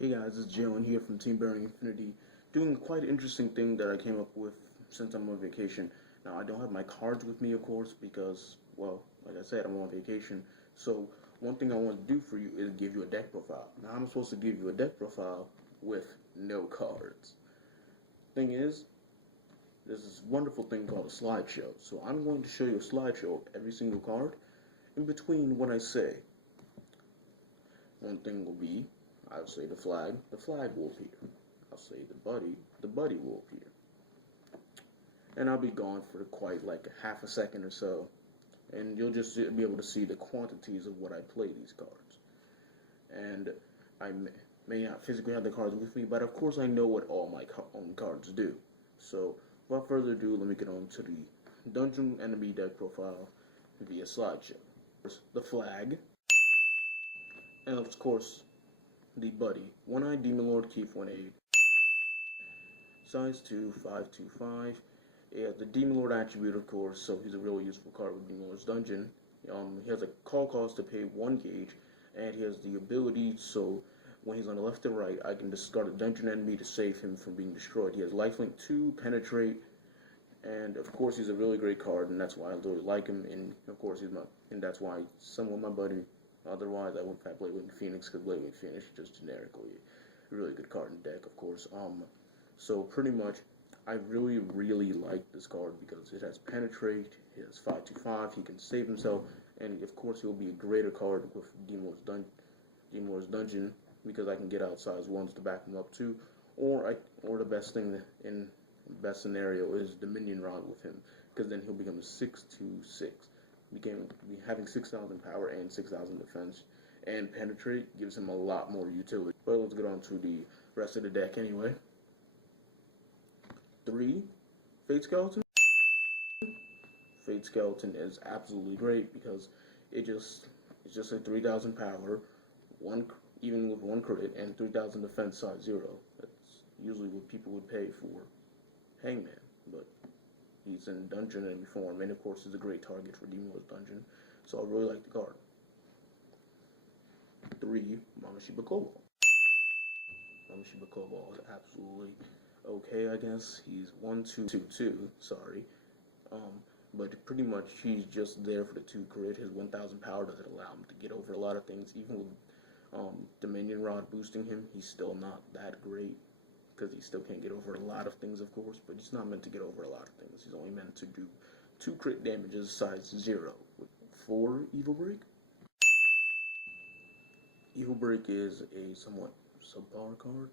Hey guys, it's Jalen here from Team Burning Infinity, doing quite an interesting thing that I came up with since I'm on vacation. Now, I don't have my cards with me, of course, because, well, like I said, I'm on vacation. So, one thing I want to do for you is give you a deck profile. Now, I'm supposed to give you a deck profile with no cards. Thing is, there's this wonderful thing called a slideshow. So, I'm going to show you a slideshow of every single card in between what I say. One thing will be, I'll say the flag will appear. I'll say the buddy will appear. And I'll be gone for quite like a half a second or so. And you'll just be able to see the quantities of what I play these cards. And I may not physically have the cards with me, but of course I know what all my own cards do. So, without further ado, let me get on to the Dungeon Enemy deck profile via slideshow. The flag, and of course, the buddy. One-eyed Demon Lord Keith 1/8. Size 2, 525. He has the Demon Lord attribute, of course, so he's a really useful card with Demon Lord's Dungeon. He has a call cost to pay 1 gauge, and he has the ability, so when he's on the left and right, I can discard a dungeon enemy to save him from being destroyed. He has lifelink 2, penetrate, and of course he's a really great card, and that's why I really like him, and of course and that's why somewhat my buddy. Otherwise, I wouldn't have Bladewing Phoenix, because Bladewing Phoenix is just generically a really good card in the deck, of course. So pretty much, I really like this card because it has Penetrate, it has 5/5, he can save himself, and of course he'll be a greater card with Demon Lord's Dungeon, because I can get out size 1s to back him up too, or the best thing in best scenario is Dominion Rod with him, because then he'll become a 6/6. Having 6,000 power and 6,000 defense, and penetrate gives him a lot more utility. But let's get on to the rest of the deck anyway. 3, Fate Skeleton. Fate Skeleton is absolutely great because it's just a 3,000 power, even with 1 crit, and 3,000 defense size 0. That's usually what people would pay for Hangman, but he's in dungeon enemy form, and of course he's a great target for Demon Lord's Dungeon, so I really like the card. 3, Sheba Cobalt. Sheba Cobalt is absolutely okay, I guess. He's 1/2/2, sorry. But pretty much he's just there for the 2 crit. His 1,000 power doesn't allow him to get over a lot of things. Even with Dominion Rod boosting him, he's still not that great, because he still can't get over a lot of things, of course, but he's not meant to get over a lot of things. He's only meant to do 2 crit damages size 0 with 4 Evil Break. Evil Break is a somewhat subpar card.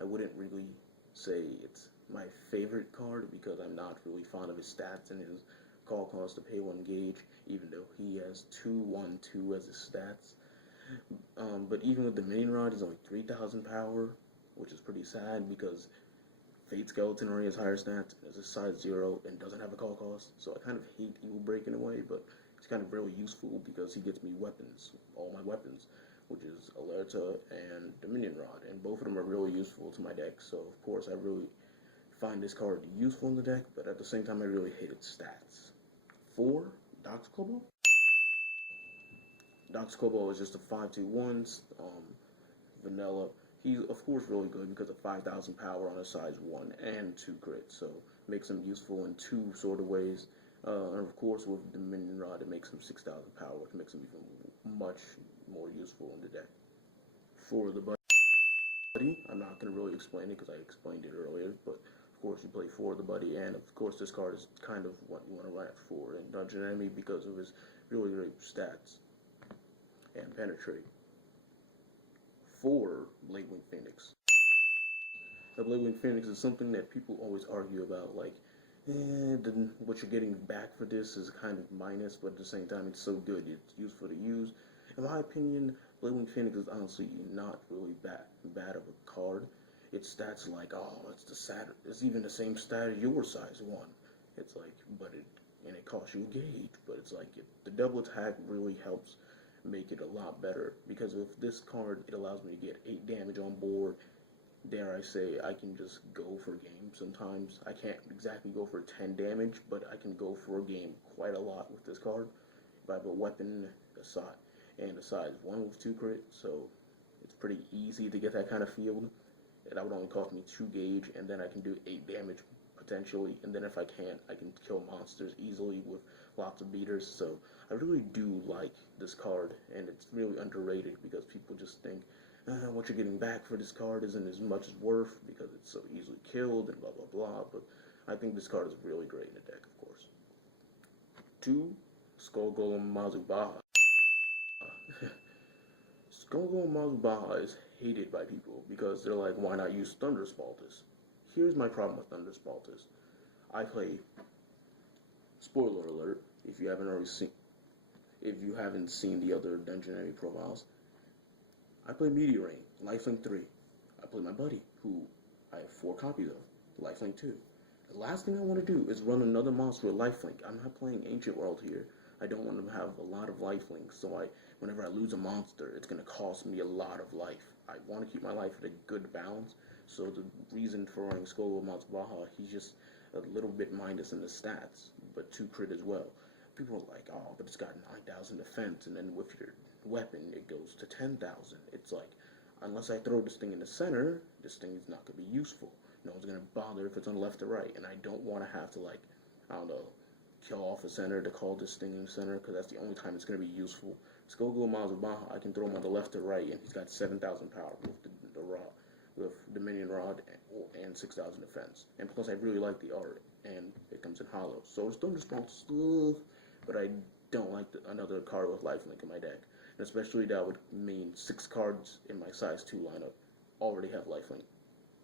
I wouldn't really say it's my favorite card because I'm not really fond of his stats and his call cost to pay 1 gauge, even though he has 2/1/2 as his stats. But even with the Dominion Rod, he's only 3,000 power, which is pretty sad because Fate Skeleton already has higher stats, is a size 0, and doesn't have a call cost. So I kind of hate Evil Break in a way, but it's kind of really useful because he gets me weapons, all my weapons, which is Alerta and Dominion Rod, and both of them are really useful to my deck. So of course I really find this card useful in the deck, but at the same time I really hate its stats. 4, Dox Cobalt. Dox Cobalt is just a 5/2/1, vanilla. He's of course really good because of 5,000 power on a size 1 and 2 crit, so makes him useful in 2 sort of ways. And of course with Dominion Rod it makes him 6,000 power, which makes him even much more useful in the deck. For the buddy, I'm not going to really explain it because I explained it earlier, but of course you play for the buddy, and of course this card is kind of what you want to run it for in Dungeon Enemy because of his really great stats and penetrate. 4, Bladewing Phoenix. The Bladewing Phoenix is something that people always argue about, like, what you're getting back for this is kind of minus, but at the same time it's so good, it's useful to use. In my opinion, Bladewing Phoenix is honestly not really bad of a card. Its stats like, it's even the same stat as your size 1. It's like, and it costs you a gauge, but it's like, the double attack really helps make it a lot better, because with this card it allows me to get 8 damage on board. Dare I say, I can just go for a game sometimes. I can't exactly go for 10 damage, but I can go for a game quite a lot with this card if I have a weapon, a size 1 with 2 crit, so It's pretty easy to get that kind of field. That would only cost me 2 gauge, and then I can do 8 damage potentially, and then if I can't, I can kill monsters easily with lots of beaters. So I really do like this card, and it's really underrated because people just think what you're getting back for this card isn't as much as worth because it's so easily killed and blah blah blah. But I think this card is really great in the deck, of course. 2, Skull Golem Mazubaha. Skull Golem Mazubaha is hated by people because they're like, why not use Thunder Spaltus? Here's my problem with Thunder Spaltus. I play, spoiler alert, if you haven't seen the other Dungeonary profiles, I play Meteor Rain, Lifelink 3. I play my buddy, who I have 4 copies of, Lifelink 2. The last thing I want to do is run another monster with Lifelink. I'm not playing Ancient World here. I don't want to have a lot of lifelink, so whenever I lose a monster, it's going to cost me a lot of life. I want to keep my life at a good balance, so the reason for running Skull Mazubaha, he's just a little bit minus in the stats, but 2 crit as well. People are like, oh, but it's got 9,000 defense, and then with your weapon, it goes to 10,000. It's like, unless I throw this thing in the center, this thing is not going to be useful. No one's going to bother if it's on left or right, and I don't want to have to, like, I don't know, kill off a center to call this thing in the center, because that's the only time it's going to be useful. Skull Golem Mazubaha, I can throw him on the left or right, and he's got 7,000 power with the rod, with Dominion Rod and 6,000 defense. And plus, I really like the art, and it comes in hollow. So it's Thunder Spaltus, but I don't like another card with lifelink in my deck. And especially that would mean 6 cards in my size 2 lineup already have lifelink.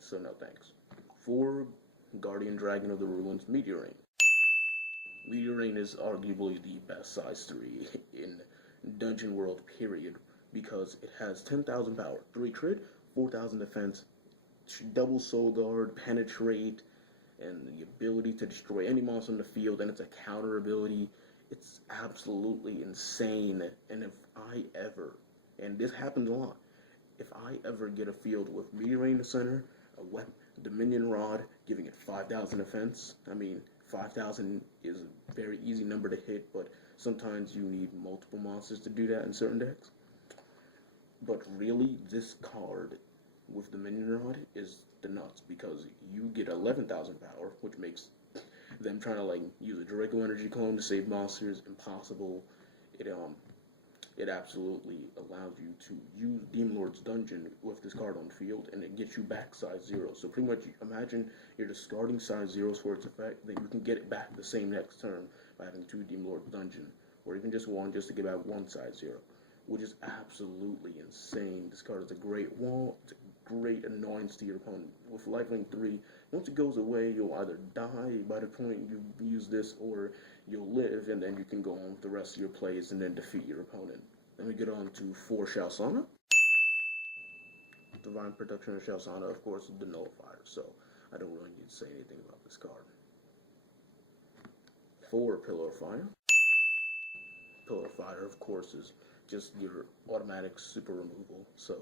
So no thanks. 4, Guardian Dragon of the Ruins, Meteor Rain. Meteor Rain is arguably the best size 3 in Dungeon World, period, because it has 10,000 power, 3 crit, 4,000 defense, double soul guard, penetrate, and the ability to destroy any monster in the field, and it's a counter ability. It's absolutely insane, and if I ever, and this happens a lot, if I ever get a field with Meteor Rain in the center, a weapon, Dominion Rod, giving it 5,000 defense, I mean, 5,000 is a very easy number to hit, but sometimes you need multiple monsters to do that in certain decks. But really, this card with Dominion Rod is the nuts, because you get 11,000 power, which makes them trying to like use a Draco Energy clone to save monsters impossible. It absolutely allows you to use Demon Lord's Dungeon with this card on field, and it gets you back size 0. So pretty much, imagine you're discarding size 0s for its effect, then you can get it back the same next turn by having 2 Demon Lord's Dungeon, or even just 1 just to get back 1 size 0, which is absolutely insane. This card is a great wall, it's a great annoyance to your opponent. With Lifelink 3, once it goes away, you'll either die by the point you use this, or you'll live, and then you can go on with the rest of your plays and then defeat your opponent. Then we get on to 4 Shalsana. Divine Protection of Shalsana, of course, is the Nullifier, so I don't really need to say anything about this card. 4 Pillar of Fire. Pillar of Fire, of course, is just your automatic super removal, so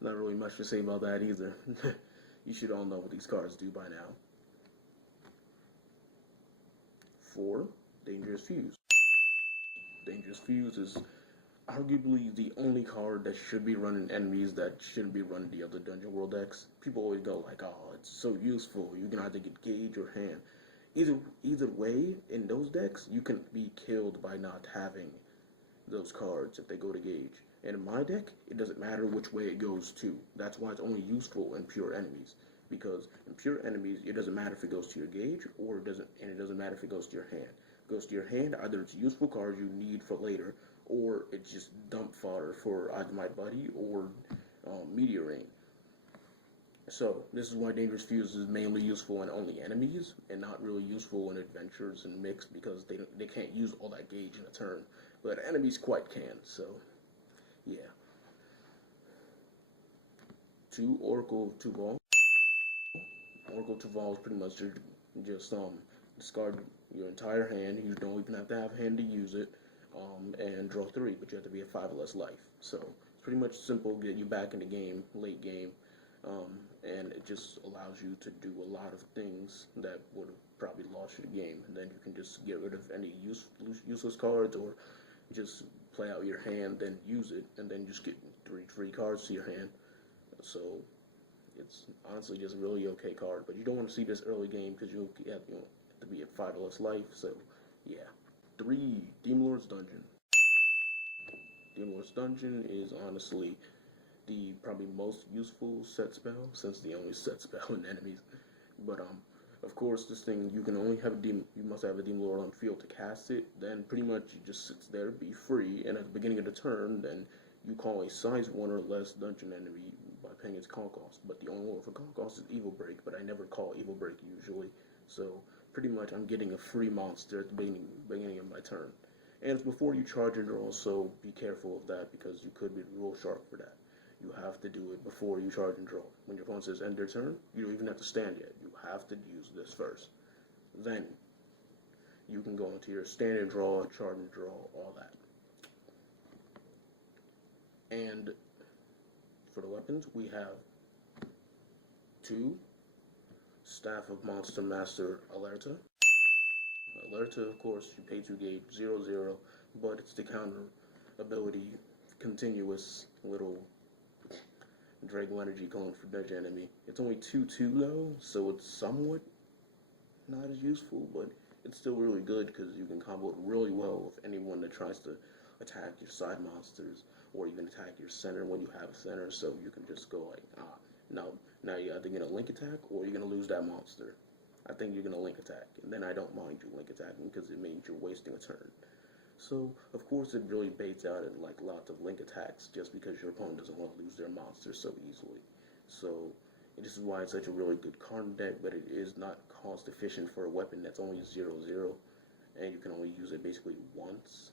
not really much to say about that either. You should all know what these cards do by now. 4 Dangerous Fuse. Dangerous Fuse is arguably the only card that should be running enemies that shouldn't be running the other Dungeon World decks. People always go like, oh, it's so useful, you can either get Gauge or Hand. Either way, in those decks, you can be killed by not having those cards if they go to Gauge. And in my deck, it doesn't matter which way it goes to. That's why it's only useful in pure enemies. Because in pure enemies, it doesn't matter if it goes to your Gauge, or it doesn't matter if it goes to your hand. If it goes to your hand, either it's useful cards you need for later, or it's just dump fodder for either my buddy or Meteor Rain. So this is why Dangerous Fuse is mainly useful in only enemies, and not really useful in adventures and mix, because they can't use all that Gauge in a turn. But enemies quite can, so yeah. 2 Oracle of Tuval. Oracle of Tuval is pretty much just discard your entire hand. You don't even have to have a hand to use it, and draw 3, but you have to be at 5 less life. So it's pretty much simple, get you back in the game, late game, and it just allows you to do a lot of things that would have probably lost you the game. And then you can just get rid of any useless cards, or just play out your hand, then use it, and then just 3 free cards to your hand. So it's honestly just a really okay card, but you don't want to see this early game because you'll have, to be at 5 or less life. So yeah. 3, Demon Lord's Dungeon. Demon Lord's Dungeon is honestly the probably most useful set spell, since the only set spell in enemies. But of course, this thing, you can only have a demon. You must have a Demon Lord on field to cast it. Then pretty much it just sits there, be free, and at the beginning of the turn, then you call a size 1 or less dungeon enemy by paying its call cost. But the only one for call cost is Evil Break, but I never call Evil Break usually. So pretty much I'm getting a free monster at the beginning of my turn. And it's before you charge and draw, so be careful of that because you could be real sharp for that. You have to do it before you charge and draw. When your opponent says end their turn, you don't even have to stand yet. You have to use this first. Then you can go into your stand and draw, charge and draw, all that. And for the weapons, we have 2 Staff of Monster Master Alerta. Alerta, of course, you pay 2 gauge, 0/0, but it's the counter ability, continuous little Dragon Energy calling for dodge enemy. It's only 2/2 though, so it's somewhat not as useful, but it's still really good because you can combo it really well with anyone that tries to attack your side monsters or even attack your center when you have a center. So you can just go like, now you're either gonna link attack or you're gonna lose that monster. I think you're gonna link attack, and then I don't mind you link attacking because it means you're wasting a turn. So, of course, it really baits out at like lots of link attacks just because your opponent doesn't want to lose their monster so easily. So, this is why it's such a really good card deck, but it is not cost efficient for a weapon that's only 0/0, and you can only use it basically once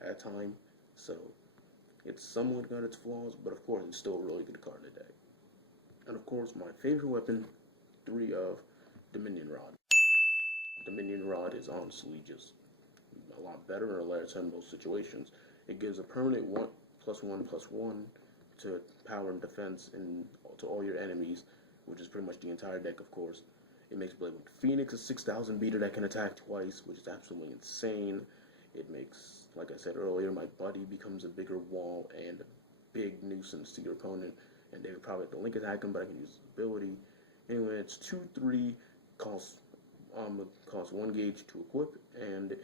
at a time. So, it's somewhat got its flaws, but of course, it's still a really good card deck. And of course, my favorite weapon, 3 of Dominion Rod. Dominion Rod is honestly just a lot better in Alerta in most situations. It gives a permanent 1/1/1 to power and defense and to all your enemies, which is pretty much the entire deck, of course. It makes Blade with Phoenix a 6,000 beater that can attack twice, which is absolutely insane. It makes, like I said earlier, my buddy becomes a bigger wall and a big nuisance to your opponent, and they would probably have to link attack him, but I can use his ability. Anyway, it's 2/3, costs 1 gauge to equip, and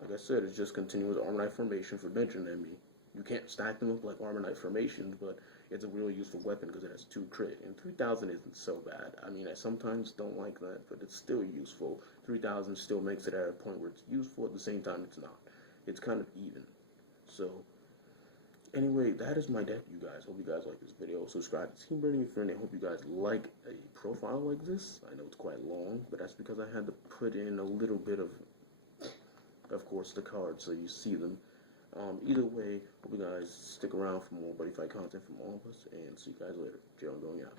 like I said, it's just continuous Armor Knight formation for dungeon enemy. You can't stack them up like Armor Knight formations, but it's a really useful weapon because it has 2 crit. And 3,000 isn't so bad. I mean, I sometimes don't like that, but it's still useful. 3,000 still makes it at a point where it's useful. At the same time, it's not. It's kind of even. So, anyway, that is my deck, you guys. Hope you guys like this video. Subscribe to Team Burning Infinity. I hope you guys like a profile like this. I know it's quite long, but that's because I had to put in a little bit of course, the cards so you see them. Either way, hope you guys stick around for more Buddy Fight content from all of us, and see you guys later. Joe going out.